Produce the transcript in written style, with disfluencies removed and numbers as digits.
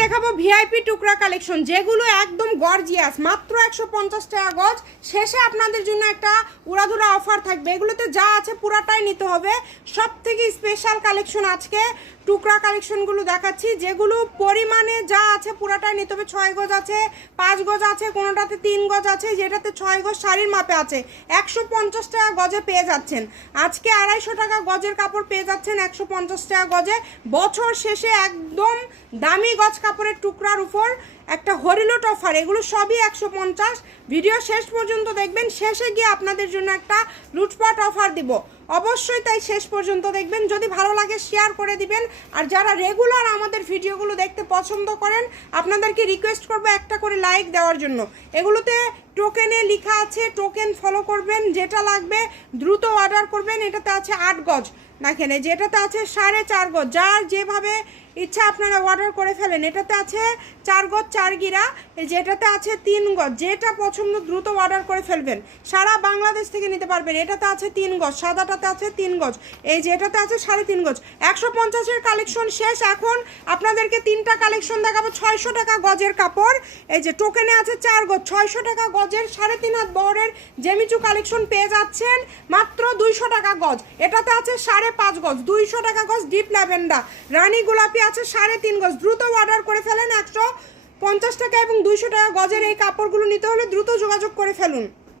দেখাবো ভিআইপি টুকরা কালেকশন, যেগুলো একদম গর্জিয়াস, মাত্র 150 টাকা গজ। শেষে আপনাদের জন্য একটা উড়াধুরা অফার থাকবে। এগুলোতে যা আছে পুরাটাই নিতে হবে। সব থেকে স্পেশাল কালেকশন আজকে টুকরা কালেকশনগুলো দেখাচ্ছি, যেগুলো পরিমাণে যা আছে পুরাটাই নিতে হবে। 6 গজ আছে, 5 গজ আছে, কোনোটাতে 3 গজ আছে, যেটাতে 6 গজ শাড়ির মাপে আছে। 150 টাকা গজে পেয়ে যাচ্ছেন। আজকে 250 টাকা গজের কাপড় পেয়ে যাচ্ছেন 150 টাকা গজে। বছর শেষে একদম দামি গজ কাপড়ের টুকরার উপর একটা হরিলুট অফার। এগুলো সবই 150। ভিডিও শেষ পর্যন্ত দেখবেন, শেষে গিয়ে আপনাদের জন্য একটা লুটপাট অফার দিব। অবশ্যই তাই শেষ পর্যন্ত দেখবেন। যদি ভালো লাগে শেয়ার করে দিবেন। আর যারা রেগুলার আমাদের ভিডিওগুলো দেখতে পছন্দ করেন, আপনাদেরকে রিকোয়েস্ট করব একটা করে লাইক দেওয়ার জন্য। এগুলোতে টোকেনে লেখা আছে, টোকেন ফলো করবেন। যেটা লাগবে দ্রুত অর্ডার করবেন। এটাতে আছে 8 গজ, দেখেন যেটাতে আছে 4.5 গজ। যার যেভাবে ইচ্ছা আপনারা অর্ডার করে ফেলেন। এটাতে আছে 4 গজ 4 গিরা, যেটাতে আছে 3 গজ। যেটা পছন্দ দ্রুত অর্ডার করে ফেলবেন। সারা বাংলাদেশ থেকে নিতে পারবেন। এটাতে আছে 3 গজ, সাদাটাতে আছে 3 গজ, এই যেটাতে আছে 3.5 গজ। 150-এর কালেকশন শেষ। এখন আপনাদেরকে 3টা কালেকশন দেখাবো। 600 টাকা গজের কাপড়, এই যে টোকেনে আছে 4 গজ। 600 টাকা গজের 3.5 হাত বহরের জেমিচু কালেকশন পেয়ে যাচ্ছেন মাত্র 200 টাকা গজ। এটাতে আছে 5.5 গজ, 200 টাকা গজ। ডিপ ল্যাভেন্ডার রানী গোলাপি আছে 3.5 গজ। দ্রুত অর্ডার করে ফেলেন। 150 টাকা এবং 200 টাকা গজের এই কাপড়গুলো নিতে হলে দ্রুত যোগাযোগ করে ফেলুন।